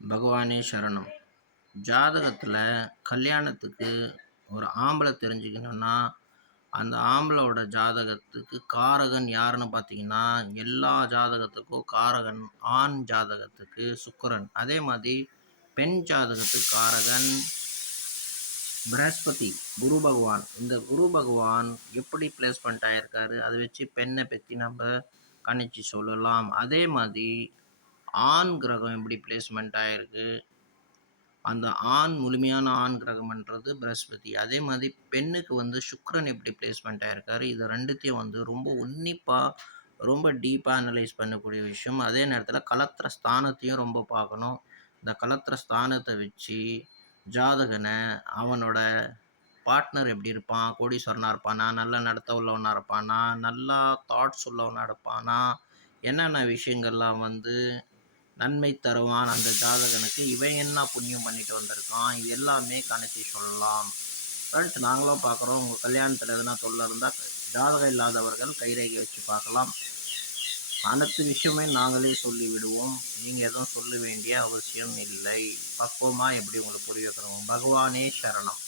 பகவானே சரணம். ஜாதகத்துல கல்யாணத்துக்கு ஒரு ஆம்பள தெரிஞ்சுக்கணும்னா, அந்த ஆம்பளோட ஜாதகத்துக்கு காரகன் யாருன்னு பார்த்தீங்கன்னா, எல்லா ஜாதகத்துக்கும் காரகன் ஆண் ஜாதகத்துக்கு சுக்கிரன். அதே மாதிரி பெண் ஜாதகத்துக்கு காரகன் பிரஹஸ்பதி, குரு பகவான். இந்த குரு பகவான் எப்படி பிளேஸ்மெண்ட் ஆயிருக்காரு, அத வச்சு பெண்ண பத்தி நம்ப கணிச்சு சொல்லலாம். அதே மாதிரி ஆண் கிரகம் எப்படி பிளேஸ்மெண்ட் ஆயிருக்கு, அந்த முழுமையான ஆண் கிரகம்ன்றது பிரஹஸ்பதி. அதே மாதிரி பெண்ணுக்கு சுக்கிரன் எப்படி பிளேஸ்மெண்ட் ஆயிருக்காரு. இது 2த்தையும் ரொம்ப உன்னிப்பா, ரொம்ப டீப்பா அனலைஸ் பண்ணக்கூடிய விஷயம். அதே நேரத்தில கலத்திர ஸ்தானத்தையும் ரொம்ப பார்க்கணும். இந்த கலத்திர ஸ்தானத்த வச்சு ஜாதகன அவனோட பார்ட்னர் எப்படி இருப்பான்? கோடீஸ்வரனா இருப்பானா? நல்ல நடத்த உள்ளவனா இருப்பானா? நல்லா தாட்ஸ் உள்ளவனா இருப்பானா? என்னென்ன விஷயங்கள்லாம் நன்மை தருவான் அந்த ஜாதகனுக்கு, இவன் என்ன புண்ணியம் பண்ணிட்டு வந்திருக்கான், இது எல்லாமே கணிச்சு சொல்லலாம். ஃப்ரெண்ட்ஸ், நாங்களும் பார்க்குறோம். உங்கள் கல்யாணத்தில் எதனா தொல்லை இருந்தால் ஜாதகம் இல்லாதவர்கள் கைரேகை வச்சு பார்க்கலாம். அனைத்து விஷயமே நாங்களே சொல்லி விடுவோம். நீங்கள் எதுவும் சொல்ல வேண்டிய அவசியம் இல்லை. பக்குவமாக எப்படி உங்களுக்கு புரிய வைக்கணும். பகவானே சரணம்.